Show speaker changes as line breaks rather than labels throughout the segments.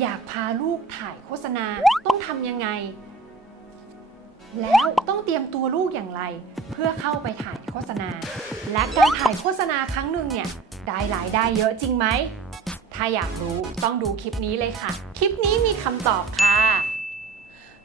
อยากพาลูกถ่ายโฆษณาต้องทำยังไง แล้วต้องเตรียมตัวลูกอย่างไร เพื่อเข้าไปถ่ายโฆษณา และการถ่ายโฆษณาครั้งหนึ่งเนี่ยได้รายได้เยอะจริงไหม ถ้าอยากรู้ต้องดูคลิปนี้เลยค่ะ คลิปนี้มีคำตอบค่ะ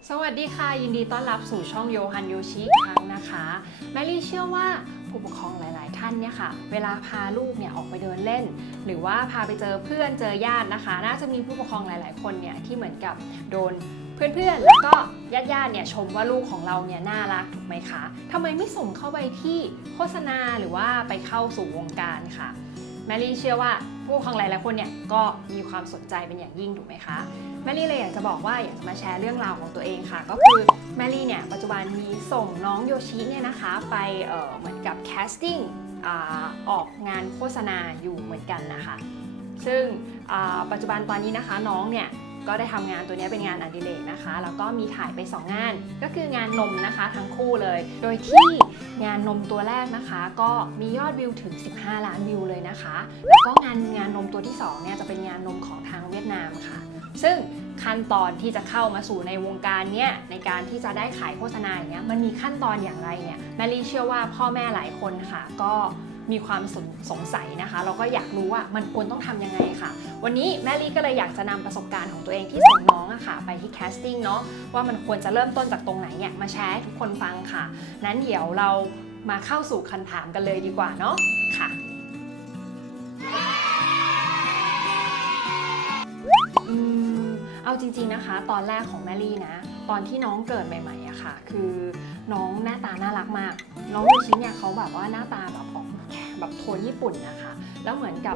สวัสดีค่ะ ยินดีต้อนรับสู่ช่องโยฮันโยชิครั้งนะคะ แมรี่เชื่อว่า ผู้ปกครองหลาย ๆ ท่านเนี่ยค่ะ เวลาพาลูกเนี่ยออกไปเดินเล่น หรือว่าพาไปเจอเพื่อนเจอญาตินะคะ น่าจะมีผู้ปกครองหลาย ๆ คนเนี่ยที่เหมือนกับโดนเพื่อนๆ แล้วก็ญาติๆ เนี่ยชมว่าลูกของเราเนี่ยน่ารักถูกไหมคะทำไมไม่ส่งเข้าไปที่โฆษณาหรือว่าไปเข้าสู่วงการค่ะ มรี่เชื่อว่าผู้ปกครองหลายๆคนเนี่ยก็มีความสนใจเป็นอย่างยิ่งถูกไหมคะแมรี่เลยอยากจะบอกว่าอยากจะมาแชร์เรื่องราวของตัวเองค่ะ ก็คือแมรี่เนี่ยปัจจุบันมีส่งน้องโยชิเนี่ยนะคะไปเเหมือนกับแคสติ้งออกงานโฆษณาอยู่เหมือนกันนะคะ ซึ่งปัจจุบันตอนนี้นะคะน้องเนี่ย ก็ได้ทำงานตัวนี้เป็นงานอดิเรกนะคะ แล้วก็มีถ่ายไป 2 งาน ก็คืองานนมนะคะทั้งคู่เลย โดยที่งานนมตัวแรกนะคะ ก็มียอดวิวถึง 15 ล้านวิวเลยนะคะ แล้วก็งานงานนมตัวที่2เนี่ยจะเป็นงานนมของทางเวียดนามค่ะ ซึ่งขั้นตอนที่จะเข้ามาสู่ในวงการเนี้ยในการที่จะได้ขายโฆษณาเงี้ยมันมีขั้นตอนอย่างไรเนี่ยแมรี่เชื่อว่าพ่อแม่หลายคนค่ะ ก็ มีความสงสงสัยนะคะแล้วก็อยากรู้ว่ามันควรต้องทำยังไงค่ะ วันนี้แมรี่ก็เลยอยากจะนำประสบการณ์ของตัวเองที่ส่งน้องอะค่ะ ไปที่แคสติ้งเนาะว่ามันควรจะเริ่มต้นจากตรงไหนเนี่ยมาแชร์ให้ทุกคนฟังค่ะ นั้นเดี๋ยวเรามาเข้าสู่คันถามกันเลยดีกว่าเนาะค่ะอืมเอาจริงๆนะคะ ตอนแรกของแมรี่นะ ตอนที่น้องเกิดใหม่ๆอะค่ะ คือน้องหน้าตาน่ารักมาก น้องโยชิเนี่ยเขาแบบว่าหน้าตาแบบออก แบบโทนญี่ปุ่นนะคะ แล้วเหมือนกับ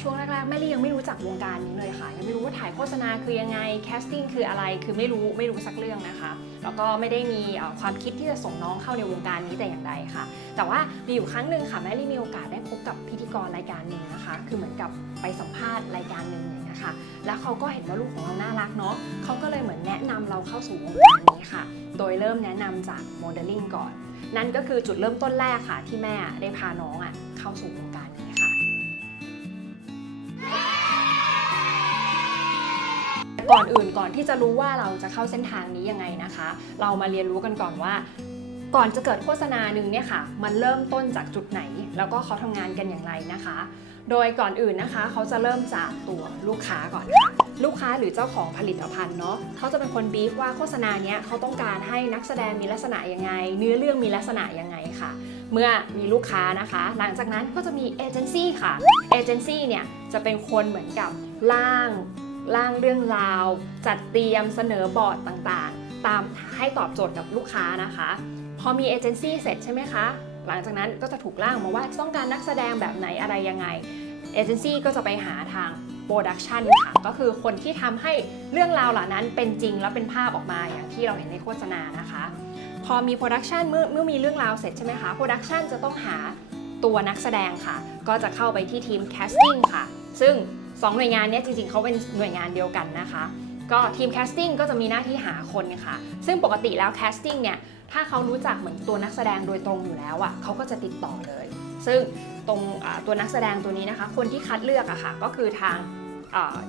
ช่วงแรกๆแมรี่ยังไม่รู้จักวงการนี้เลยค่ะ ยังไม่รู้ว่าถ่ายโฆษณาคือยังไงแคสติ้งคืออะไรคือไม่รู้ไม่รู้สักเรื่องนะคะ แล้วก็ไม่ได้มีความคิดที่จะส่งน้องเข้าในวงการนี้แต่อย่างใดค่ะ แต่ว่ามีอยู่ครั้งหนึ่งค่ะแมรี่มีโอกาสได้พบกับพิธีกรรายการหนึ่งนะคะ คือเหมือนกับไปสัมภาษณ์รายการหนึ่งอย่างเงี้ยค่ะแล้วเขาก็เห็นว่าลูกของเราน่ารักเนาะเขาก็เลยเหมือนแนะนำเราเข้าสู่วงการนี้ค่ะ โดยเริ่มแนะนำจากโมเดลลิ่งก่อน นั่นก็คือจุดเริ่มต้นแรกค่ะ ที่แม่ได้พาน้องอะเข้าสู่วงการนี้ค่ะ ก่อนอื่นก่อนที่จะรู้ว่าเราจะเข้าเส้นทางนี้ยังไงนะคะ เรามาเรียนรู้กันก่อนว่าก่อนจะเกิดโฆษณาหนึ่งเนี่ยค่ะ มันเริ่มต้นจากจุดไหน แล้วก็เขาทำงานกันอย่างไรนะคะ โดยก่อนอื่นนะคะ เขาจะเริ่มจากตัวลูกค้าก่อนค่ะลูกค้าหรือเจ้าของผลิตภัณฑ์เนาะเขาจะเป็นคนบีฟว่าโฆษณาเนี้ยเขาต้องการให้นักแสดงมีลักษณะยังไง เนื้อเรื่องมีลักษณะยังไงค่ะ เมื่อมีลูกค้านะคะ หลังจากนั้นก็จะมีเอเจนซี่ค่ะเอเจนซี่เนี่ยจะเป็นคนเหมือนกับร่างร่างเรื่องราว จัดเตรียมเสนอบอร์ดต่างๆ ตามให้ตอบโจทย์กับลูกค้านะคะ พอมีเอเจนซี่เสร็จใช่ไหมคะ หลังจากนั้นก็จะถูกร่างมาว่าต้องการนักแสดงแบบไหนอะไรยังไงเอเจนซี่ก็จะไปหาทางโปรดักชันค่ะก็คือคนที่ทำให้เรื่องราวเหล่านั้นเป็นจริงแล้วเป็นภาพออกมาอย่างที่เราเห็นในโฆษณานะคะ พอมีโปรดักชันเมื่อเมื่อมีเรื่องราวเสร็จใช่ไหมคะโปรดักชันจะต้องหาตัวนักแสดงค่ะ ก็จะเข้าไปที่ทีมแคสติ้งค่ะ ซึ่ง 2 หน่วยงานนี้จริงๆ เขาเป็นหน่วยงานเดียวกันนะคะ ก็ทีมแคสติ้งก็จะมีหน้าที่หาคนค่ะ ซึ่งปกติแล้วแคสติ้งเนี่ย ถ้าเขารู้จักเหมือนตัวนักแสดงโดยตรงอยู่แล้วอะเขาก็จะติดต่อเลย ซึ่งตรงตัวนักแสดงตัวนี้นะคะ คนที่คัดเลือกอะค่ะก็คือทาง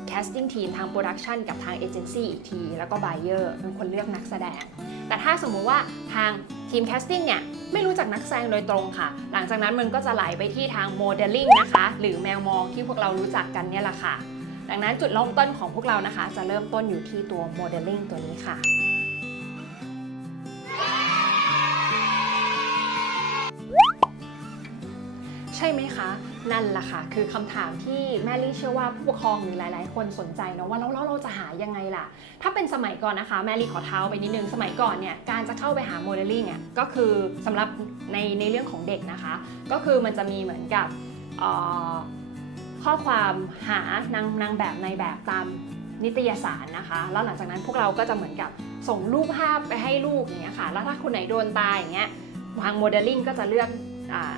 แคสติ้งทีมทางโปรดักชันกับทางเอเจนซี่อีกที แล้วก็ไบเออร์เป็นคนเลือกนักแสดง แต่ถ้าสมมุติว่าทางทีมแคสติ้งเนี่ยไม่รู้จักนักแสดงโดยตรงค่ะ หลังจากนั้นมันก็จะไหลไปที่ทางโมเดลลิ่งนะคะ หรือแมวมองที่พวกเรารู้จักกันเนี่ยแหละค่ะ ดังนั้นจุดเริ่มต้นของพวกเรานะคะ จะเริ่มต้นอยู่ที่ตัวโมเดลลิ่งตัวนี้ค่ะ ช่ไหมคะ นั่นแหละค่ะ คือคำถามที่แม่ลี่เชื่อว่าผู้ปกครองหรือหลาย ๆ คนสนใจเนาะว่าแล้วเราจะหายังไงล่ะ ถ้าเป็นสมัยก่อนนะคะแม่ลี่ขอเท้าไปนิดนึงสมัยก่อนเนี่ยการจะเข้าไปหาโมเดลลิ่งอะก็คือสำหรับในในเรื่องของเด็กนะคะ ก็คือมันจะมีเหมือนกับข้อความหานางนางแบบในแบบตามนิตยสารนะคะ แล้วหลังจากนั้นพวกเราก็จะเหมือนกับส่งรูปภาพไปให้ลูกอย่างเงี้ยค่ะ แล้วถ้าคนไหนโดนตายอย่างเงี้ยทางโมเดลลิ่งก็จะเลือกอ่า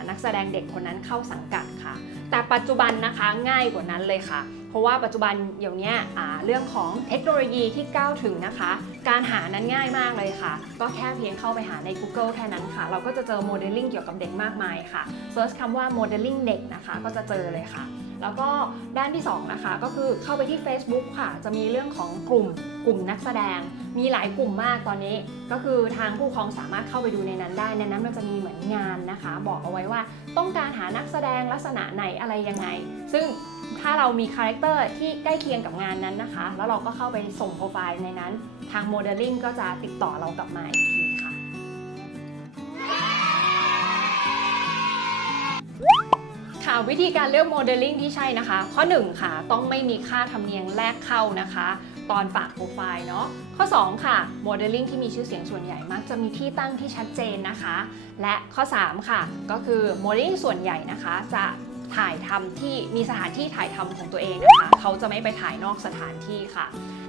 นักแสดงเด็กคนนั้นเข้าสังกัดค่ะ แต่ปัจจุบันนะคะง่ายกว่านั้นเลยค่ะ เพราะว่าปัจจุบันเดี๋ยวนี้เรื่องของเทคโนโลยีที่ก้าวถึงนะคะ การหานั้นง่ายมากเลยค่ะ ก็แค่เพียงเข้าไปหาใน Google แค่นั้นค่ะ เราก็จะเจอโมเดลลิ่งเกี่ยวกับเด็กมากมายค่ะเซิร์ชคำว่าโมเดลลิ่งเด็กนะคะก็จะเจอเลยค่ะแล้วก็ด้านที่สองนะคะก็คือเข้าไปที่ Facebook ค่ะ จะมีเรื่องของกลุ่มกลุ่มนักแสดง มีหลายกลุ่มมากตอนนี้ ก็คือทางผู้ครองสามารถเข้าไปดูในนั้นได้ในนั้นมันจะมีเหมือนงานนะคะ บอกเอาไว้ว่าต้องการหานักแสดงลักษณะไหนอะไรยังไง ซึ่งถ้าเรามีคาแรคเตอร์ที่ใกล้เคียงกับงานนั้นนะคะ แล้วเราก็เข้าไปส่งโปรไฟล์ในนั้น ทางโมเดลลิ่งก็จะติดต่อเรากลับมาอีกที วิธีการเลือกโมเดลลิ่งที่ใช่นะคะ ข้อ 1 ค่ะ ต้องไม่มีค่าธรรมเนียมแรกเข้านะคะ ตอนฝากโปรไฟล์เนาะข้อ 2 ค่ะโมเดลลิ่งที่มีชื่อเสียงส่วนใหญ่มักจะมีที่ตั้งที่ชัดเจนนะคะ และข้อ 3 ค่ะ ก็คือโมเดลลิ่งส่วนใหญ่นะคะ จะ ถ่ายทำที่มีสถานที่ถ่ายทำของตัวเองนะคะเขาจะไม่ไปถ่ายนอกสถานที่ค่ะ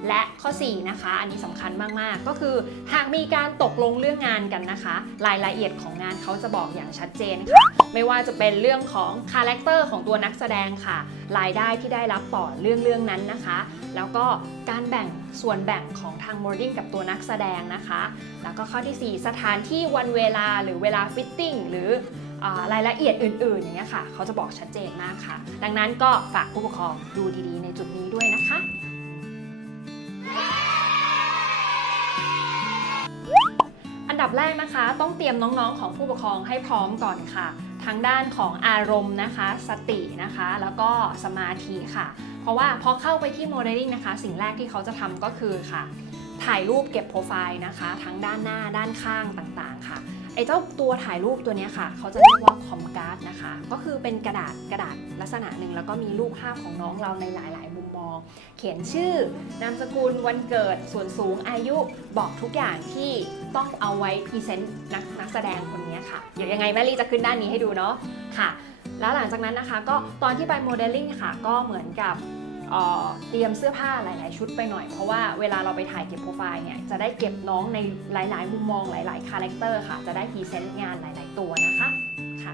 และข้อ 4 นะคะ อันนี้สำคัญมากๆ ก็คือหากมีการตกลงเรื่องงานกันนะคะ รายละเอียดของงานเขาจะบอกอย่างชัดเจนค่ะ ไม่ว่าจะเป็นเรื่องของคาแรคเตอร์ของตัวนักแสดงค่ะ รายได้ที่ได้รับต่อเรื่องเรื่องนั้นนะคะ แล้วก็การแบ่งส่วนแบ่งของทางโมเดลลิ่งกับตัวนักแสดงนะคะ แล้วก็ข้อทีสี่4 สถานที่วันเวลาหรือเวลาฟิตติ้งหรือ รายละเอียดอื่นๆอย่างเงี้ยค่ะเขาจะบอกชัดเจนมากค่ะ ดังนั้นก็ฝากผู้ปกครองดูดีๆ ในจุดนี้ด้วยนะคะอันดับแรกนะคะต้องเตรียมน้องๆของผู้ปกครองให้พร้อมก่อนค่ะทั้งด้านของอารมณ์นะคะ สตินะคะ แล้วก็สมาธิค่ะ เพราะว่าพอเข้าไปที่โมเดลลิ่งนะคะ สิ่งแรกที่เขาจะทำก็คือค่ะ ถ่ายรูปเก็บโปรไฟล์นะคะ ทั้งด้านหน้าด้านข้างต่างๆค่ะ ไอ้เจ้าตัวถ่ายรูปตัวนี้ค่ะ เขาจะเรียกว่าคอมการ์ดนะคะ ก็คือเป็นกระดาษกระดาษลักษณะหนึ่งแล้วก็มีรูปภาพของน้องเราในหลาย ๆ มุมมอง เขียนชื่อนามสกุลวันเกิดส่วนสูงอายุบอกทุกอย่างที่ต้องเอาไว้พรีเซนต์นักนักแสดงคนนี้ค่ะ เดี๋ยวยังไงแม่ลีจะขึ้นด้านนี้ให้ดูเนาะค่ะ แล้วหลังจากนั้นนะคะ ก็ตอนที่ไปโมเดลลิ่งค่ะ ก็เหมือนกับ เตรียมเสื้อผ้าหลาย ๆ ชุดไปหน่อย เพราะว่าเวลาเราไปถ่ายเก็บโปรไฟล์เนี่ยจะได้เก็บน้องในหลาย ๆ มุมมองหลาย ๆ คาแรคเตอร์ค่ะ จะได้พรีเซนต์งานหลาย ๆ ตัวนะคะค่ะ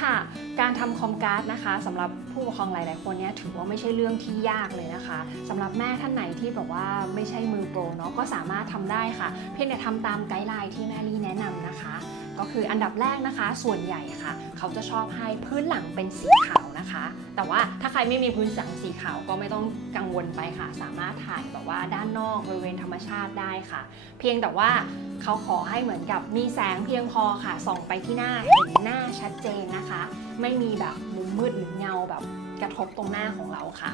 ค่ะการทำคอมการ์ดนะคะสำหรับผู้ปกครองหลาย ๆ คนเนี่ยถือว่าไม่ใช่เรื่องที่ยากเลยนะคะสำหรับแม่ท่านไหนที่แบบว่าไม่ใช่มือโปรเนาะก็สามารถทำได้ค่ะ เพียงแต่ทำตามไกด์ไลน์ที่แม่ลี่แนะนำนะคะ ก็คืออันดับแรกนะคะ ส่วนใหญ่ค่ะ เขาจะชอบให้พื้นหลังเป็นสีขาวนะคะ แต่ว่าถ้าใครไม่มีพื้นหลังสีขาวก็ไม่ต้องกังวลไปค่ะ สามารถถ่ายแบบว่าด้านนอกบริเวณธรรมชาติได้ค่ะ เพียงแต่ว่าเขาขอให้เหมือนกับมีแสงเพียงพอค่ะส่องไปที่หน้าเห็นหน้าชัดเจนนะคะ ไม่มีแบบมุมมืดหรือเงาแบบกระทบตรงหน้าของเราค่ะ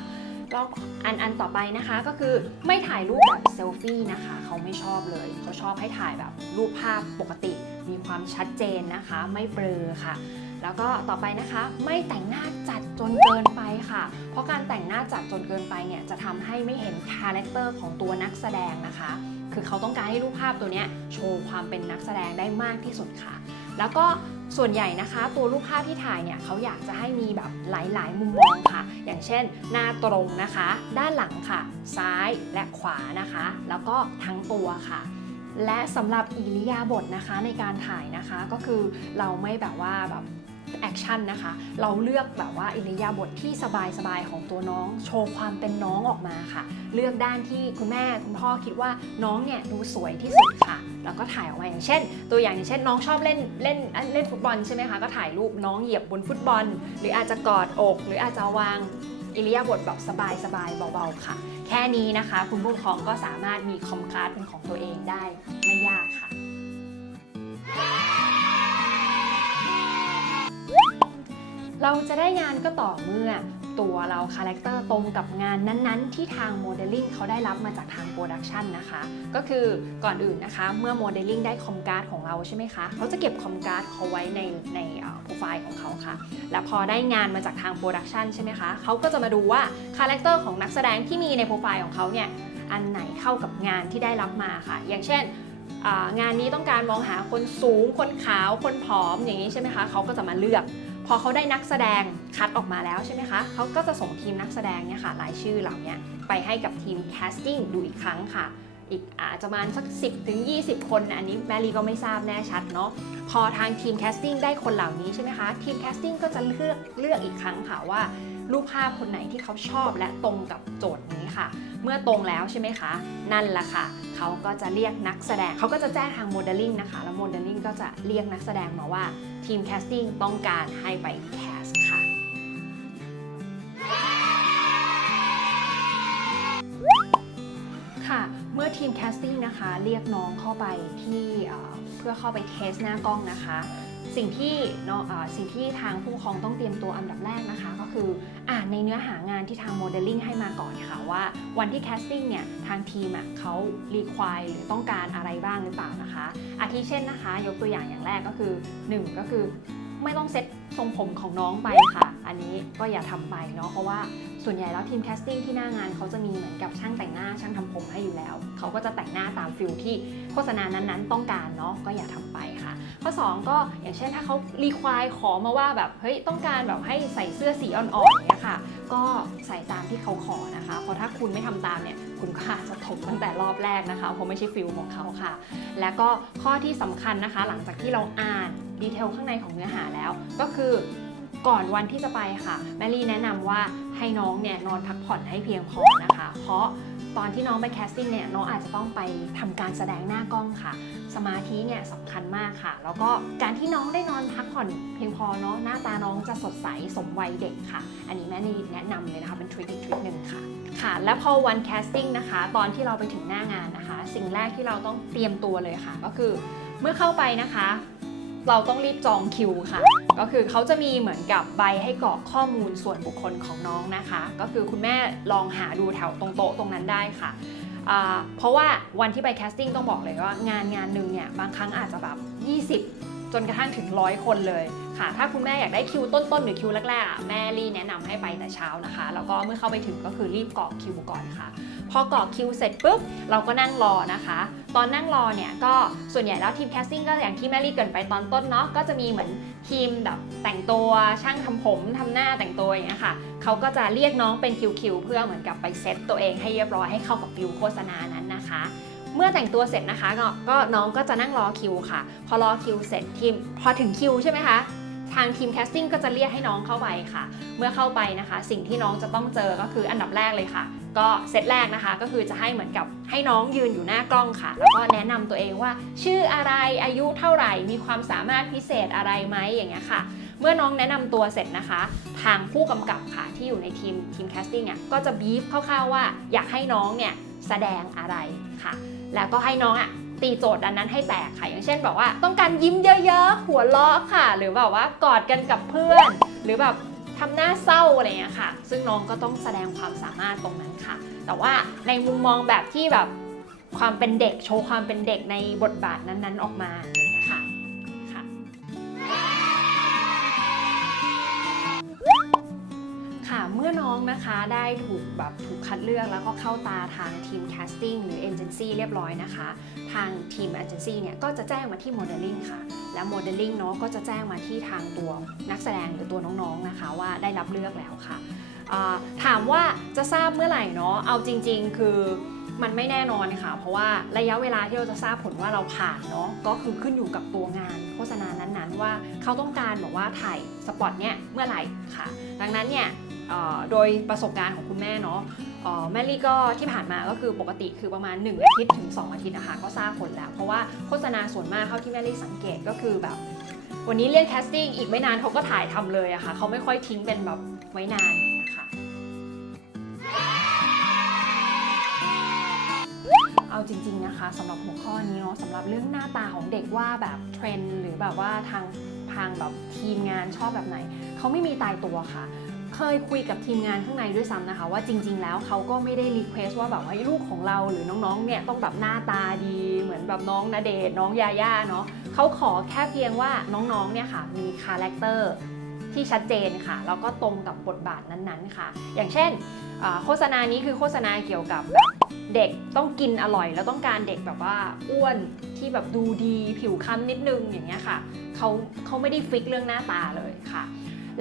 แล้วอันอันต่อไปนะคะก็คือไม่ถ่ายรูปแบบเซลฟี่นะคะ เขาไม่ชอบเลย เขาชอบให้ถ่ายแบบรูปภาพปกติ มีความชัดเจนนะคะ ไม่เบลอค่ะ แล้วก็ต่อไปนะคะ ไม่แต่งหน้าจัดจนเกินไปค่ะ เพราะการแต่งหน้าจัดจนเกินไปเนี่ยจะทำให้ไม่เห็นคาแรคเตอร์ของตัวนักแสดงนะคะ คือเขาต้องการให้รูปภาพตัวเนี้ยโชว์ความเป็นนักแสดงได้มากที่สุดค่ะ แล้วก็ส่วนใหญ่นะคะ ตัวรูปภาพที่ถ่ายเนี่ยเขาอยากจะให้มีแบบหลาย ๆ มุมมองค่ะ อย่างเช่น หน้าตรงนะคะ ด้านหลังค่ะ ซ้ายและขวานะคะ แล้วก็ทั้งตัวค่ะ และสำหรับอิริยาบถนะคะในการถ่ายนะคะก็คือเราไม่แบบว่าแบบแอคชั่นนะคะ เราเลือกแบบว่าอิริยาบถที่สบายๆของตัวน้อง โชว์ความเป็นน้องออกมาค่ะ เลือกด้านที่คุณแม่คุณพ่อคิดว่าน้องเนี่ยดูสวยที่สุดค่ะ แล้วก็ถ่ายออกมาอย่างเช่น ตัวอย่างอย่างเช่น น้องชอบเล่นเล่นเล่นฟุตบอลใช่ไหมคะ ก็ถ่ายรูปน้องเหยียบบนฟุตบอล หรืออาจจะกอดอก หรืออาจจะวาง อิริยาบถแบบสบายๆเบาๆค่ะ แค่นี้นะคะ คุณผู้ปกครองก็สามารถมีคอมคลาสเป็นของตัวเองได้ไม่ยากค่ะ เราจะได้งานก็ต่อเมื่อ ตัวเราคาแรคเตอร์ตรงกับงานนั้นๆ ที่ทางโมเดลลิ่งเขาได้รับมาจากทางโปรดักชันนะคะ ก็คือก่อนอื่นนะคะ เมื่อโมเดลลิ่งได้คอมการ์ดของเราใช่ไหมคะ เขาจะเก็บคอมการ์ดเขาไว้ในในโปรไฟล์ของเขาค่ะ แล้วพอได้งานมาจากทางโปรดักชันใช่ไหมคะ เขาก็จะมาดูว่าคาแรคเตอร์ของนักแสดงที่มีในโปรไฟล์ของเขาเนี่ย อันไหนเข้ากับงานที่ได้รับมาค่ะ อย่างเช่นงานนี้ต้องการมองหาคนสูง คนขาว คนผอมอย่างนี้ใช่ไหมคะ เขาก็จะมาเลือก พอเขาได้นักแสดงคัดออกมาแล้วใช่ไหมคะเขาก็จะส่งทีมนักแสดงเนี่ยค่ะรายชื่อเหล่านี้ไปให้กับทีมแคสติ้งดูอีกครั้งค่ะ อีกอาจจะประมาณสัก 10ถึง20 คนนะอันนี้แมรี่ก็ไม่ทราบแน่ชัดเนาะพอทางทีมแคสติ้งได้คนเหล่านี้ใช่ไหมคะทีมแคสติ้งก็จะเลือกเลือกอีกครั้งค่ะว่า รูปภาพคนไหนที่เขาชอบและตรงกับโจทย์นี้ค่ะ เมื่อตรงแล้วใช่ไหมคะ นั่นแหละค่ะเขาก็จะเรียกนักแสดงเขาก็จะแจ้งทางโมเดลลิ่งนะคะแล้วโมเดลลิ่งก็จะเรียกนักแสดงมาว่าทีมแคสติ้งต้องการให้ไปแคสค่ะค่ะ เมื่อทีมแคสติ้งนะคะ เรียกน้องเข้าไปที่เอ่อเพื่อเข้าไปเทสหน้ากล้องนะคะ สิ่งที่เอ่อสิ่งที่ทางผู้ปกครองต้องเตรียมตัวอันดับแรกนะคะ ก็คืออ่านในเนื้อหางานที่ทางโมเดลลิ่งให้มาก่อนค่ะว่าวันที่แคสติ้งเนี่ยทางทีมอะเขารีควายหรือต้องการอะไรบ้างหรือเปล่านะคะ อาทิเช่นนะคะ ยกตัวอย่างอย่างแรกก็คือ 1 ก็คือไม่ต้องเซ็ตทรงผมของน้องไปค่ะ อันนี้ก็อย่าทำไปเนาะเพราะว่าส่วนใหญ่แล้วทีมแคสติ้งที่หน้างานเขาจะมีเหมือนกับช่างแต่งหน้าช่างทำผมให้อยู่แล้ว เขาก็จะแต่งหน้าตามฟิลที่โฆษณานั้นๆ ต้องการเนาะก็อย่าทำไป ข้อ 2 ก็อย่างเช่นถ้าเขารีควายขอมาว่าแบบเฮ้ยต้องการแบบให้ใส่เสื้อสีอ่อนๆอย่างเงี้ยค่ะ ก็ใส่ตามที่เขาขอนะคะ เพราะถ้าคุณไม่ทำตามเนี่ยคุณก็อาจจะถกตั้งแต่รอบแรกนะคะ เพราะไม่ใช่ฟิลของเขาค่ะ แล้วก็ข้อที่สำคัญนะคะ หลังจากที่เราอ่านดีเทลข้างในของเนื้อหาแล้ว ก็คือก่อนวันที่จะไปค่ะแมรี่แนะนำว่าให้น้องเนี่ยนอนพักผ่อนให้เพียงพอนะคะ เพราะตอนที่น้องไปแคสติ้งเนี่ยน้องอาจจะต้องไปทำการแสดงหน้ากล้องค่ะ สมาธิเนี่ยสำคัญมากค่ะ แล้วก็การที่น้องได้นอนพักผ่อนเพียงพอเนาะหน้าตาน้องจะสดใสสมวัยเด็กค่ะ อันนี้แม่นีแนะนำเลยนะคะเป็นทริคอีกทริคหนึ่งค่ะค่ะ และพอวันแคสติ้งนะคะ ตอนที่เราไปถึงหน้างานนะคะ สิ่งแรกที่เราต้องเตรียมตัวเลยค่ะ ก็คือเมื่อเข้าไปนะคะ เราต้องรีบจองคิวค่ะ ก็คือเขาจะมีเหมือนกับใบให้กรอกข้อมูลส่วนบุคคลของน้องนะคะ ก็คือคุณแม่ลองหาดูแถวตรงโต๊ะตรงนั้นได้ค่ะ เพราะว่าวันที่ไปแคสติ้งต้องบอกเลยว่างานงานหนึ่งเนี่ยบางครั้งอาจจะแบบ20 จนกระทั่งถึงร้อยคนเลยค่ะ ถ้าคุณแม่อยากได้คิวต้นๆหรือคิวแรกๆแม่รีแนะนำให้ไปแต่เช้านะคะ แล้วก็เมื่อเข้าไปถึงก็คือรีบกรอกคิวก่อนค่ะ พอกรอกคิวเสร็จปุ๊บเราก็นั่งรอนะคะ ตอนนั่งรอเนี่ยก็ส่วนใหญ่แล้วทีมแคสติ้งก็อย่างที่แม่ลี่เกินไปตอนต้นเนาะก็จะมีเหมือนทีมแบบแต่งตัวช่างทำผมทำหน้าแต่งตัวอย่างเงี้ยค่ะเขาก็จะเรียกน้องเป็นคิวๆเพื่อเหมือนกับไปเซตตัวเองให้เรียบร้อยให้เข้ากับฟิวโฆษณานั้นนะคะ เมื่อแต่งตัวเสร็จนะคะก็ก็น้องก็จะนั่งรอคิวค่ะ พอรอคิวเสร็จทีมพอถึงคิวใช่ไหมคะทางทีมแคสติ้งก็จะเรียกให้น้องเข้าไปค่ะ เมื่อเข้าไปนะคะ สิ่งที่น้องจะต้องเจอก็คืออันดับแรกเลยค่ะ ก็เซตแรกนะคะ ก็คือจะให้เหมือนกับให้น้องยืนอยู่หน้ากล้องค่ะ แล้วก็แนะนำตัวเองว่า ชื่ออะไรอายุเท่าไหร่ มีความสามารถพิเศษอะไรไหมอย่างเงี้ยค่ะ เมื่อน้องแนะนำตัวเสร็จนะคะ ทางผู้กำกับค่ะที่อยู่ในทีมทีมแคสติ้งอะก็จะบีฟคร่าวๆว่าอยากให้น้องเนี่ยแสดงอะไรค่ะ แล้วก็ให้น้องอะตีโจทย์ดันนั้นให้แตกค่ะ อย่างเช่นแบบว่า ต้องการยิ้มเยอะๆ หัวเราะค่ะ หรือแบบว่ากอดกันกับเพื่อน หรือแบบทำหน้าเศร้าอะไรอย่างเงี้ยค่ะ ซึ่งน้องก็ต้องแสดงความสามารถตรงนั้นค่ะ แต่ว่าในมุมมองแบบที่แบบความเป็นเด็กโชว์ความเป็นเด็กในบทบาทนั้นๆออกมา ค่ะ เมื่อน้องนะคะได้ถูกแบบถูกคัดเลือกแล้วก็เข้าตาทางทีมแคสติ้งหรือเอเจนซี่เรียบร้อยนะคะ ทางทีมเอเจนซี่เนี่ยก็จะแจ้งมาที่โมเดลลิ่งค่ะ และโมเดลลิ่งเนาะก็จะแจ้งมาที่ทางตัวนักแสดงหรือตัวน้องๆนะคะ ว่าได้รับเลือกแล้วค่ะถามว่าจะทราบเมื่อไหร่เนาะเอาจริง ๆ คือมันไม่แน่นอนค่ะ เพราะว่าระยะเวลาที่เราจะทราบผลว่าเราผ่านเนาะก็คือขึ้นอยู่กับตัวงานโฆษณานั้นๆ ว่าเขาต้องการบอกว่าถ่ายสปอตเนี่ยเมื่อไหร่ค่ะ ดังนั้นเนี่ย โดยประสบการณ์ของคุณแม่เนาะแม่ลี่ก็ที่ผ่านมาก็คือปกติคือประมาณ 1 อาทิตย์ถึง 2 อาทิตย์นะคะก็ทราบผลแล้ว เพราะว่าโฆษณาส่วนมากเท่าที่แม่ลี่สังเกตก็คือแบบ วันนี้เรียกแคสติ้งอีกไม่นานเขาก็ถ่ายทำเลยอะค่ะเขาไม่ค่อยทิ้งเป็นแบบไว้นานนะคะเอาจริงๆนะคะสำหรับหัวข้อนี้เนาะสำหรับเรื่องหน้าตาของเด็กว่าแบบเทรนหรือแบบว่าทางทางแบบทีมงานชอบแบบไหนเขาไม่มีตายตัวค่ะ เคยคุยกับทีมงานข้างในด้วยซ้ำนะคะ ว่าจริง ๆ แล้วเขาก็ไม่ได้รีเควสว่าแบบว่าลูกของเราหรือน้องๆเนี่ยต้องแบบหน้าตาดีเหมือนแบบน้องณเดชน้องยาย่าเนาะเขาขอแค่เพียงว่าน้องๆเนี่ยค่ะมีคาแรคเตอร์ที่ชัดเจนค่ะแล้วก็ตรงกับบทบาทนั้นๆค่ะ อย่างเช่นโฆษณานี้คือโฆษณาเกี่ยวกับแบบเด็กต้องกินอร่อย แล้วต้องการเด็กแบบว่าอ้วนที่แบบดูดีผิวคล้ำนิดนึงอย่างเงี้ยค่ะเขาเขาไม่ได้ฟิกเรื่องหน้าตาเลยค่ะ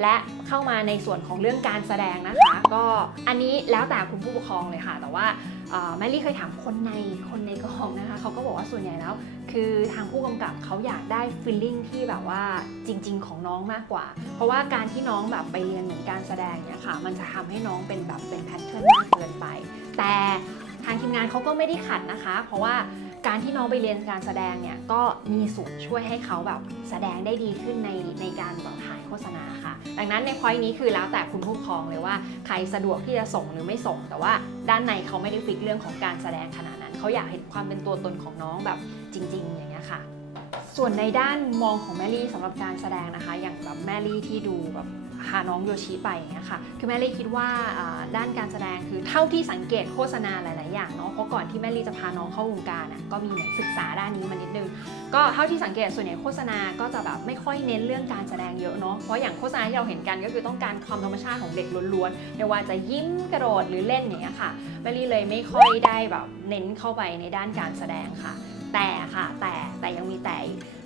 และเข้ามาในส่วนของเรื่องการแสดงนะคะ ก็อันนี้แล้วแต่คุณผู้ปกครองเลยค่ะ แต่ว่าเอ่อแมรี่เคยถามคนในคนในกองนะคะเขาก็บอกว่าส่วนใหญ่แล้ว คือทางผู้กำกับเขาอยากได้ฟีลลิ่งที่แบบว่าจริง ๆ ของน้องมากกว่า เพราะว่าการที่น้องแบบไปเรียนเหมือนการแสดงเนี่ยค่ะมันจะทำให้น้องเป็นแบบเป็นแพทเทิร์นมากเกินไป แต่ทางทีมงานเขาก็ไม่ได้ขัดนะคะ เพราะว่าการที่น้องไปเรียนการแสดงเนี่ยก็มีส่วนช่วยให้เขาแบบแสดงได้ดีขึ้นในในการแบบถ่า ฆษณาค่ะ ดังนั้นในพอยต์นี้คือแล้วแต่คุณผู้ปกครองเลยว่าใครสะดวกที่จะส่งหรือไม่ส่ง แต่ว่าด้านในเขาไม่ได้ฟิกเรื่องของการแสดงขนาดนั้น เขาอยากเห็นความเป็นตัวตนของน้องแบบจริง ๆ อย่างเงี้ยค่ะ ส่วนในด้านมองของแมรี่สำหรับการแสดงนะคะ อย่างแบบแมรี่ที่ดูแบบ พาน้องโยชิไปอย่างเงี้ยค่ะคือแมรี่คิดว่าด้านการแสดงคือเท่าที่สังเกตโฆษณาหลาย ๆ อย่างเนาะเพราะก่อนที่แมรี่จะพาน้องเข้าวงการอะก็มีศึกษาด้านนี้มานิดนึงก็เท่าที่สังเกตส่วนใหญ่โฆษณาก็จะแบบไม่ค่อยเน้นเรื่องการแสดงเยอะเนาะเพราะอย่างโฆษณาที่เราเห็นกันก็คือต้องการความธรรมชาติของเด็กล้วน ๆ ไม่ว่าจะยิ้มกระโดดหรือเล่นอย่างเงี้ยค่ะแมรี่เลยไม่ค่อยได้แบบเน้นเข้าไปในด้านการแสดงค่ะ แต่ค่ะแต่แต่ยังมีแต่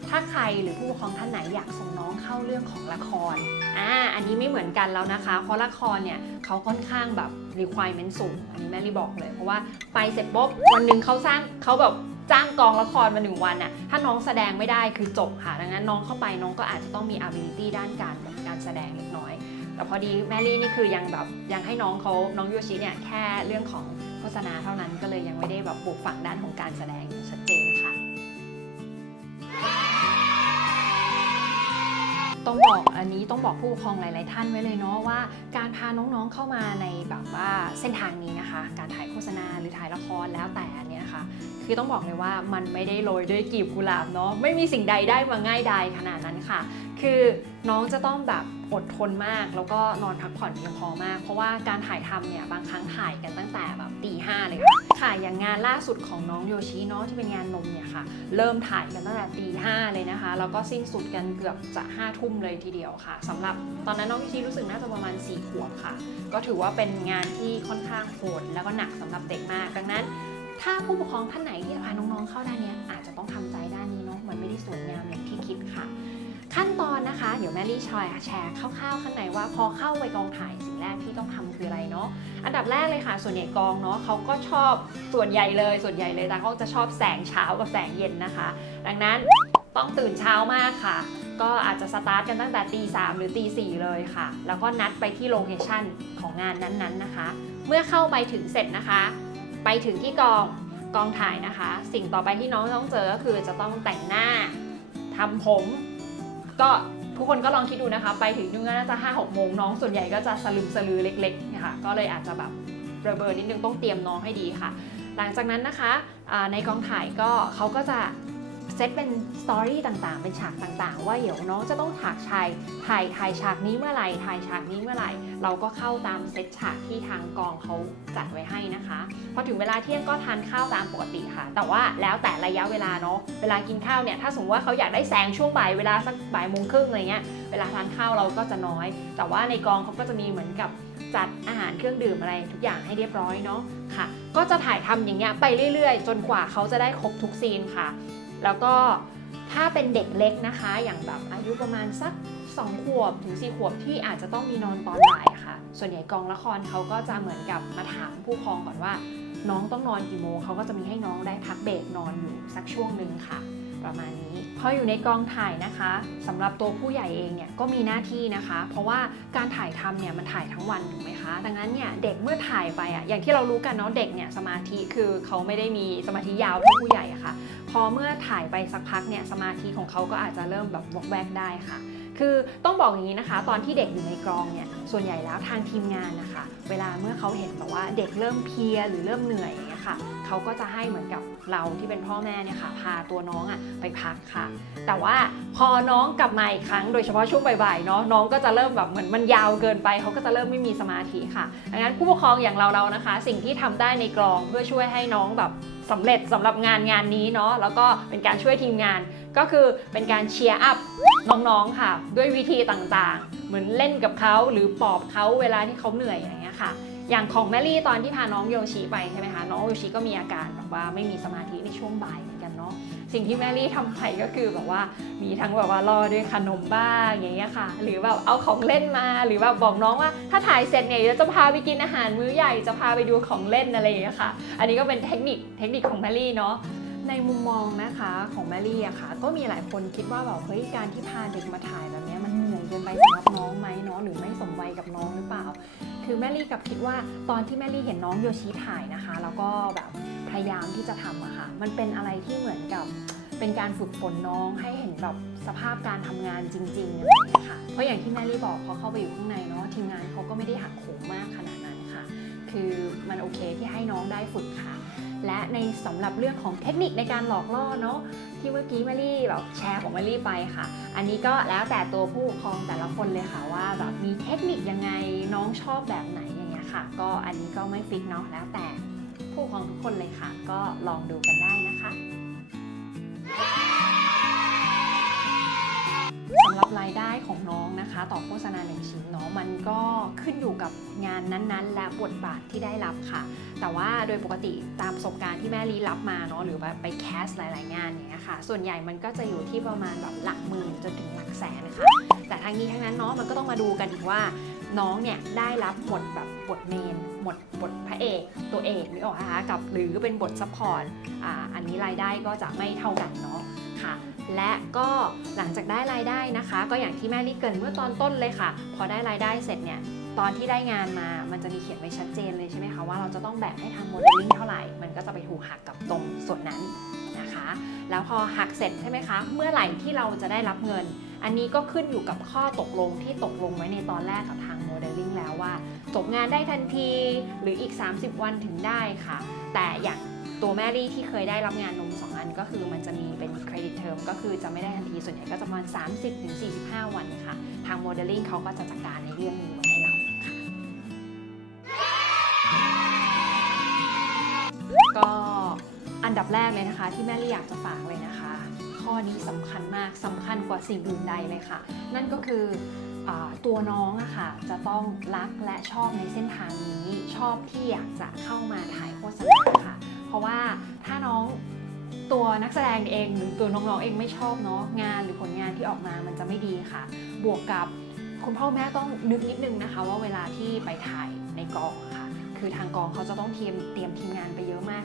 ถ้าใครหรือผู้ปกครองท่านไหนอยากส่งน้องเข้าเรื่องของละครอ่าอันนี้ไม่เหมือนกันแล้วนะคะ เพราะละครเนี่ยเขาค่อนข้างแบบ requirement สูง อันนี้แม่รีบอกเลย เพราะว่าไปเสร็จปุ๊บวันหนึ่งเขาสร้างเขาแบบจ้างกองละครมาหนึ่งวันน่ะถ้าน้องแสดงไม่ได้คือจบค่ะ ดังนั้นน้องเข้าไปน้องก็อาจจะต้องมี ability ด้านการการแสดงเล็กน้อย แต่พอดีแมรี่นี่คือยังแบบยังให้น้องเขาน้องโยชิเนี่ยแค่เรื่องของโฆษณาเท่านั้นก็เลยยังไม่ได้แบบปลูกฝังด้านของการแสดงอย่างชัดเจนค่ะ ต้องบอกอันนี้ต้องบอกผู้ปกครองหลาย ๆ ท่านไว้เลยเนาะว่า การพาน้องๆเข้ามาในแบบว่าเส้นทางนี้นะคะ การถ่ายโฆษณาหรือถ่ายละครแล้วแต่อันเนี่ยค่ะ คือต้องบอกเลยว่ามันไม่ได้โรยด้วยกลีบกุหลาบเนาะไม่มีสิ่งใดได้มาง่ายดายขนาดนั้นค่ะ คือน้องจะต้องแบบอดทนมาก แล้วก็นอนพักผ่อนเพียงพอมาก เพราะว่าการถ่ายทำเนี่ยบางครั้งถ่ายกันตั้งแต่แบบตีห้าเลยค่ะค่ะอย่างงานล่าสุดของน้องโยชิเนาะที่เป็นงานนมเนี่ยค่ะ เริ่มถ่ายกันตั้งแต่ตีห้าเลยนะคะ แล้วก็สิ้นสุดกันเกือบจะห้าทุ่มเลยทีเดียวค่ะสำหรับตอนนั้นน้องโยชิรู้สึกน่าจะประมาณ4ขวบค่ะ ก็ถือว่าเป็นงานที่ค่อนข้างโหดแล้วก็หนักสำหรับเด็กมาก ดังนั้น ถ้าผู้ปกครองท่านไหนที่พาน้องๆเข้าด้านนี้อาจจะต้องทำใจด้านนี้เนาะมันไม่ได้สวยงามอย่างที่คิดค่ะ ขั้นตอนนะคะ เดี๋ยวแมรี่ชอยแชร์คร่าวๆข้างในว่าพอเข้าไปกองถ่ายสิ่งแรกที่ต้องทำคืออะไรเนาะอันดับแรกเลยค่ะ ส่วนใหญ่กองเนาะเขาก็ชอบส่วนใหญ่เลย ส่วนใหญ่เลยแต่เขาจะชอบแสงเช้ากับแสงเย็นนะคะ ดังนั้นต้องตื่นเช้ามากค่ะ ก็อาจจะสตาร์ทกันตั้งแต่ตีสามหรือตีสี่เลยค่ะ แล้วก็นัดไปที่โลเคชั่นของงานนั้นๆนะคะ เมื่อเข้าไปถึงเสร็จนะคะ ไปถึงที่กองกองถ่ายนะคะ สิ่งต่อไปที่น้องต้องเจอก็คือจะต้องแต่งหน้าทำผม ก็ทุกคนก็ลองคิดดูนะคะ ไปถึงนู่นก็น่าจะห้าหกโมงน้องส่วนใหญ่ก็จะสลึมสลือเล็กๆนะคะก็เลยอาจจะแบบเบลอๆนิดนึงต้องเตรียมน้องให้ดีค่ะ หลังจากนั้นนะคะในกองถ่ายก็เขาก็จะ เซตเป็นสตอรี่ต่างๆ เป็นฉากต่างๆ ว่าเดี๋ยวน้องจะต้องฉากชายถ่ายถ่ายฉากนี้เมื่อไหร่ถ่ายฉากนี้เมื่อไหร่ เราก็เข้าตามเซตฉากที่ทางกองเขาจัดไว้ให้นะคะ พอถึงเวลาเที่ยงก็ทานข้าวตามปกติค่ะ แต่ว่าแล้วแต่ระยะเวลาเนาะ เวลากินข้าวเนี่ย ถ้าสมมติว่าเขาอยากได้แสงช่วงบ่ายเวลาสักบ่ายโมงครึ่งอะไรเงี้ย เวลาทานข้าวเราก็จะน้อย แต่ว่าในกองเขาก็จะมีเหมือนกับจัดอาหารเครื่องดื่มอะไรทุกอย่างให้เรียบร้อยเนาะค่ะ ก็จะถ่ายทำอย่างเงี้ยไปเรื่อยๆ จนกว่าเขาจะได้ครบทุกซีนค่ะ แล้วก็ถ้าเป็นเด็กเล็กนะคะ อย่างแบบอายุประมาณสัก 2 ขวบถึง 4 ขวบที่อาจจะต้องมีนอนตอนบ่ายค่ะ ส่วนใหญ่กองละครเขาก็จะเหมือนกับมาถามผู้ปกครองก่อนว่า น้องต้องนอนกี่โมงเขาก็จะมีให้น้องได้พักเบรกนอนอยู่สักช่วงหนึ่งค่ะ ประมาณนี้พออยู่ในกองถ่ายนะคะสำหรับตัวผู้ใหญ่เองเนี่ยก็มีหน้าที่นะคะ เพราะว่าการถ่ายทำเนี่ยมันถ่ายทั้งวันถูกไหมคะ ดังนั้นเนี่ยเด็กเมื่อถ่ายไปอะอย่างที่เรารู้กันเนาะเด็กเนี่ยสมาธิคือเขาไม่ได้มีสมาธิยาวเท่าผู้ใหญ่อะค่ะ พอเมื่อถ่ายไปสักพักเนี่ยสมาธิของเขาก็อาจจะเริ่มแบบวอกแวกได้ค่ะคือต้องบอกอย่างนี้นะคะ ตอนที่เด็กอยู่ในกองเนี่ยส่วนใหญ่แล้วทางทีมงานนะคะ เวลาเมื่อเขาเห็นแบบว่าเด็กเริ่มเพียหรือเริ่มเหนื่อย ค่ะ เขาก็จะให้เหมือนกับเราที่เป็นพ่อแม่เนี่ยค่ะ พาตัวน้องอะไปพักค่ะ แต่ว่าพอน้องกลับมาอีกครั้ง โดยเฉพาะช่วงบ่ายๆเนาะน้องก็จะเริ่มแบบเหมือนมันยาวเกินไป เขาก็จะเริ่มไม่มีสมาธิค่ะดังนั้นผู้ปกครองอย่างเราๆนะคะ สิ่งที่ทำได้ในกลองเพื่อช่วยให้น้องแบบสำเร็จสำหรับงานงานนี้เนาะแล้วก็เป็นการช่วยทีมงาน ก็คือเป็นการเชียร์อัพน้องๆค่ะ ด้วยวิธีต่างๆ เหมือนเล่นกับเขาหรือปลอบเขาเวลาที่เขาเหนื่อยอย่างเงี้ยค่ะ อย่างของแมรี่ตอนที่พาน้องโยชิไปใช่ไหมคะน้องโยชิก็มีอาการแบบว่าไม่มีสมาธิในช่วงบ่ายเหมือนกันเนาะสิ่งที่แมรี่ทำไปก็คือแบบว่ามีทั้งแบบว่าล่อด้วยขนมบ้างอย่างเงี้ยค่ะ หรือแบบเอาของเล่นมาหรือแบบบอกน้องว่า ถ้าถ่ายเสร็จเนี่ยเดี๋ยวจะพาไปกินอาหารมื้อใหญ่จะพาไปดูของเล่นอะไรอย่างเงี้ยค่ะ อันนี้ก็เป็นเทคนิคเทคนิคของแมรี่เนาะในมุมมองนะคะของแมรี่อะค่ะ ก็มีหลายคนคิดว่าแบบเฮ้ยการที่พาเด็กมาถ่ายแบบเนี้ยมันเหนื่อยเกินไปสำหรับน้องไหมเนาะหรือไม่สมวัยกับน้องหรือเปล่า คือแมรี่กับคิดว่าตอนที่แมรี่เห็นน้องโยชิถ่ายนะคะ แล้วก็แบบพยายามที่จะทำอะค่ะ มันเป็นอะไรที่เหมือนกับเป็นการฝึกฝนน้องให้เห็นแบบสภาพการทำงานจริงๆอะไรอย่างเงี้ยค่ะ เพราะอย่างที่แมรี่บอกพอเข้าไปอยู่ข้างในเนาะทีมงานเขาก็ไม่ได้หักโหมมากขนาดนั้นค่ะ คือมันโอเคที่ให้น้องได้ฝึกค่ะ และในสำหรับเรื่องของเทคนิคในการหลอกล่อเนาะที่เมื่อกี้แมารี่แบบแชร์ของแมารี่ไปค่ะ อันนี้ก็แล้วแต่ตัวผู้ปกครองแต่ละคนเลยค่ะว่าแบบมีเทคนิค องชอบแบบไหนอย่างเงี้ยค่ะ ก็อันนี้ก็ไม่ฟิกเนาะแล้วแต่ผู้ปกครองทุกคนเลยค่ะ ก็ลองดูกันได้นะคะสำหรับรายได้ของน้องนะคะ ต่อโฆษณาหนึ่งชิ้นเนาะมันก็ขึ้นอยู่กับงานนั้นๆ และบทบาทที่ได้รับค่ะ แต่ว่าโดยปกติตามประสบการณ์ที่แม่ลีรับมาเนาะหรือว่าไปแคสหลาย ๆ งานอย่างเงี้ยค่ะ ส่วนใหญ่มันก็จะอยู่ที่ประมาณแบบหลักหมื่นจนถึงหลักแสนค่ะแต่ทั้งนี้ทั้งนั้นเนาะมันก็ต้องมาดูกันอีกว่า น้องเนี่ยได้รับบทแบบบทเมนบทบทพระเอกตัวเอกนึกออกนะคะกับหรือเป็นบทซัพพอร์ตอ่าอันนี้รายได้ก็จะไม่เท่ากันเนาะค่ะ และก็หลังจากได้รายได้นะคะ ก็อย่างที่แม่ลี่เกินเมื่อตอนต้นเลยค่ะ พอได้รายได้เสร็จเนี่ยตอนที่ได้งานมา มันจะมีเขียนไว้ชัดเจนเลยใช่ไหมคะว่าเราจะต้องแบ่งให้ทางโมเดลลิ่งเท่าไหร่ มันก็จะไปถูกหักกับตรงส่วนนั้นนะคะ แล้วพอหักเสร็จใช่ไหมคะ เมื่อไหร่ที่เราจะได้รับเงิน อันนี้ก็ขึ้นอยู่กับข้อตกลงที่ตกลงไว้ในตอนแรกกับทางโมเดลลิ่งแล้วว่า จบงานได้ทันทีหรืออีก 30 วันถึงได้ค่ะ แต่อย่างตัวแมรี่ที่เคยได้รับงานนม2อันก็คือมันจะมีเป็นเครดิตเทอมก็คือจะไม่ได้ทันทีส่วนใหญ่ก็จะประมาณ 30-45 วันค่ะ ทางโมเดลลิ่งเขาก็จะจัดการในเรื่องนี้ไว้ให้เราค่ะก็อันดับแรกเลยนะคะ ที่แม่ลี่อยากจะฝากเลยนะคะ ข้อนี้สำคัญมากสำคัญกว่าสิ่งอื่นใดเลยค่ะ นั่นก็คือตัวน้องอะค่ะจะต้องรักและชอบในเส้นทางนี้ ชอบที่อยากจะเข้ามาถ่ายโฆษณาค่ะ เพราะว่าถ้าน้องตัวนักแสดงเองหรือตัวน้องๆเองไม่ชอบเนาะงานหรือผลงานที่ออกมามันจะไม่ดีค่ะ บวกกับคุณพ่อแม่ต้องนึกนิดนึงนะคะ ว่าเวลาที่ไปถ่ายในกองค่ะ คือทางกองเขาจะต้องเตรียมเตรียมทีมงานไปเยอะมาก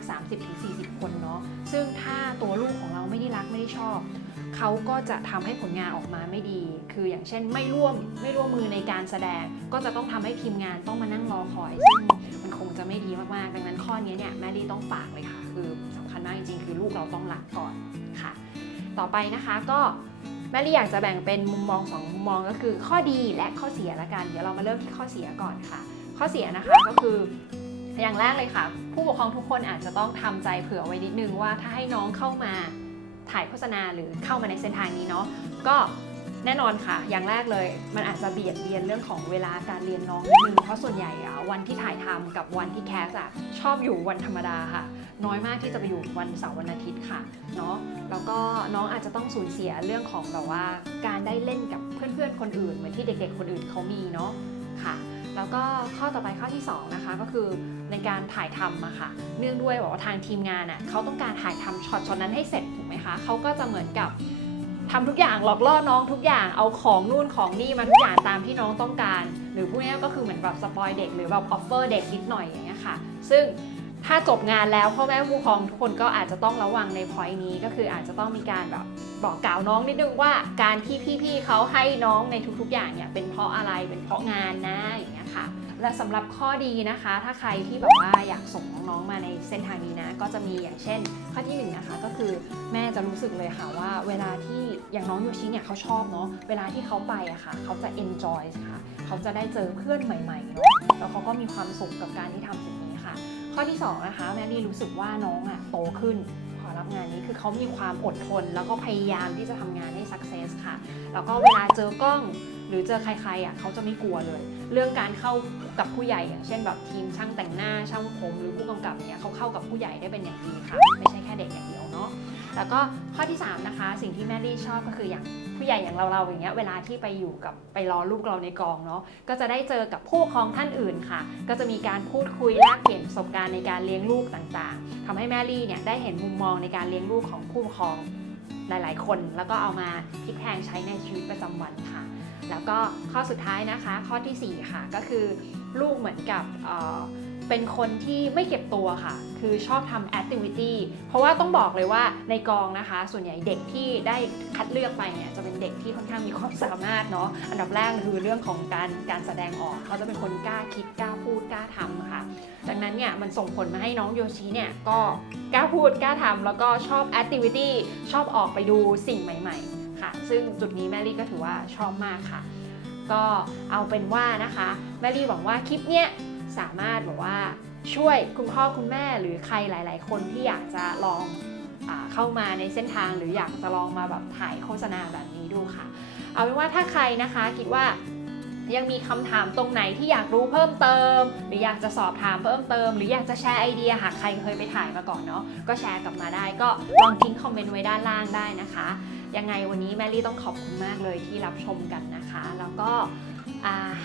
30-40 คนเนาะซึ่งถ้าตัวลูกของเราไม่ได้รักไม่ได้ชอบ เขาก็จะทำให้ผลงานออกมาไม่ดี คืออย่างเช่นไม่ร่วมไม่ร่วมมือในการแสดง ก็จะต้องทำให้ทีมงานต้องมานั่งรอคอย ซึ่งมันคงจะไม่ดีมากๆ ดังนั้นข้อนี้เนี่ยแม่ดีต้องฝากเลยค่ะ คือสำคัญมากจริงๆ คือลูกเราต้องรักก่อนค่ะ ต่อไปนะคะก็แม่ลี่อยากจะแบ่งเป็นมุมมองสองมุมมองก็คือข้อดีและข้อเสียละกัน เดี๋ยวเรามาเริ่มที่ข้อเสียก่อนค่ะ ข้อเสียนะคะก็คืออย่างแรกเลยค่ะ ผู้ปกครองทุกคนอาจจะต้องทำใจเผื่อไว้นิดนึงว่าถ้าให้น้องเข้ามาถ่ายโฆษณาหรือเข้ามาในเส้นทางนี้เนาะก็แน่นอนค่ะ อย่างแรกเลย มันอาจจะเบียดเบียนเรื่องของเวลาการเรียนน้องนิดนึง เพราะส่วนใหญ่อะวันที่ถ่ายทำกับวันที่แคสอะชอบอยู่วันธรรมดาค่ะ น้อยมากที่จะไปอยู่วันเสาร์วันอาทิตย์ค่ะ เนาะ แล้วก็น้องอาจจะต้องสูญเสียเรื่องของแบบว่า การได้เล่นกับเพื่อนๆคนอื่น เหมือนที่เด็กๆคนอื่นเขามีเนาะ ค่ะ แล้วก็ข้อต่อไปข้อที่2นะคะก็คือในการถ่ายทำอะค่ะ เนื่องด้วยบอกว่าทางทีมงานอะเขาต้องการถ่ายทำช็อตช็อตนั้นให้เสร็จถูกไหมคะเขาก็จะเหมือนกับทำทุกอย่างหลอกล่อน้องทุกอย่างเอาของนู่นของนี่มาทุกอย่างตามที่น้องต้องการ หรือพวกนี้ก็คือเหมือนแบบสปอยเด็กหรือแบบออฟเฟอร์เด็กนิดหน่อยอย่างเงี้ยค่ะ ซึ่ง ถ้าจบงานแล้วพ่อแม่ผู้ปกครองทุกคนก็อาจจะต้องระวังในพอยนี้ก็คืออาจจะต้องมีการแบบบอกกล่าวน้องนิดนึงว่าการที่พี่ๆเขาให้น้องในทุกๆอย่างเนี่ยเป็นเพราะอะไรเป็นเพราะงานนะอย่างเงี้ยค่ะและสำหรับข้อดีนะคะ ถ้าใครที่แบบว่าอยากส่งน้องๆมาในเส้นทางนี้นะ ก็จะมีอย่างเช่น ข้อที่หนึ่งนะคะก็คือแม่จะรู้สึกเลยค่ะว่า เวลาที่อย่างน้องโยชิเนี่ยเขาชอบเนาะเวลาที่เขาไปอะค่ะเขาจะ enjoy ค่ะเขาจะได้เจอเพื่อนใหม่ๆเนาะแล้วเขาก็มีความสุขกับการที่ทำสิ ข้อที่สองนะคะแม่นี่รู้สึกว่าน้องอะโตขึ้นพอรับงานนี้คือเขามีความอดทน แล้วก็พยายามที่จะทำงานให้สักเซสค่ะ แล้วก็เวลาเจอกล้องหรือเจอใครๆอะเขาจะไม่กลัวเลย เรื่องการเข้ากับผู้ใหญ่อย่างเช่นแบบทีมช่างแต่งหน้าช่างผมหรือผู้กำกับเนี่ยเขาเข้ากับผู้ใหญ่ได้เป็นอย่างดีค่ะ ไม่ใช่แค่เด็กอย่างเดียวเนาะ แล้วก็ข้อที่3นะคะสิ่งที่แมรี่ชอบก็คืออย่างผู้ใหญ่อย่างเราๆอย่างเงี้ยเวลาที่ไปอยู่กับไปรอลูกเราในกองเนาะก็จะได้เจอกับผู้ปกครองท่านอื่นค่ะ ก็จะมีการพูดคุยแลกเปลี่ยนประสบการณ์ในการเลี้ยงลูกต่างๆทำให้แมรี่เนี่ยได้เห็นมุมมองในการเลี้ยงลูกของผู้ปกครองหลาย ๆ คน แล้วก็เอามาพลิกแพงใช้ในชีวิตประจำวันค่ะ แล้วก็ข้อสุดท้ายนะคะ ข้อทีสี่4 ค่ะก็คือลูกเหมือนกับ เป็นคนที่ไม่เก็บตัวค่ะ คือชอบทำแอคทิวิตี้ เพราะว่าต้องบอกเลยว่าในกองนะคะ ส่วนใหญ่เด็กที่ได้คัดเลือกไปเนี่ยจะเป็นเด็กที่ค่อนข้างมีความสามารถเนาะ อันดับแรกคือเรื่องของการการแสดงออก เขาจะเป็นคนกล้าคิดกล้าพูดกล้าทำค่ะ ดังนั้นเนี่ยมันส่งผลมาให้น้องโยชิเนี่ยก็กล้าพูดกล้าทำแล้วก็ชอบแอคทิวิตี้ ชอบออกไปดูสิ่งใหม่ ๆ ค่ะ ซึ่งจุดนี้แมรี่ก็ถือว่าชอบมากค่ะ ก็เอาเป็นว่านะคะ แมรี่หวังว่าคลิปเนี้ย สามารถแบบว่าช่วยคุณพ่อคุณแม่หรือใครหลาย ๆ คนที่อยากจะลองอเข้ามาในเส้นทางหรืออยากจะลองมาแบบถ่ายโฆษณาแบบนี้ดูค่ะ เอาเป็นว่าถ้าใครนะคะคิดว่ายังมีคำถามตรงไหนที่อยากรู้เพิ่มเติม หรืออยากจะสอบถามเพิ่มเติม หรืออยากจะแชร์ไอเดียหากใครเคยไปถ่ายมาก่อนเนาะก็แชร์กลับมาได้ก็ลองทิ้งคอมเมนต์ไว้ด้านล่างได้นะคะ ยังไงวันนี้แมรี่ต้องขอบคุณมากเลยที่รับชมกันนะคะ แล้วก็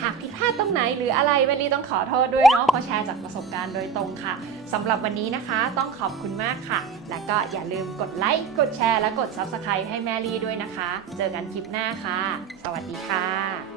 หากผิดพลาดตรงไหนหรืออะไรแมรี่ต้องขอโทษด้วยเนาะเพราะแชร์จากประสบการณ์โดยตรงค่ะสำหรับวันนี้นะคะต้องขอบคุณมากค่ะ และก็อย่าลืมกดไลค์กดแชร์และกด Subscribe ให้แมรี่ด้วยนะคะ เจอกันคลิปหน้าค่ะ สวัสดีค่ะ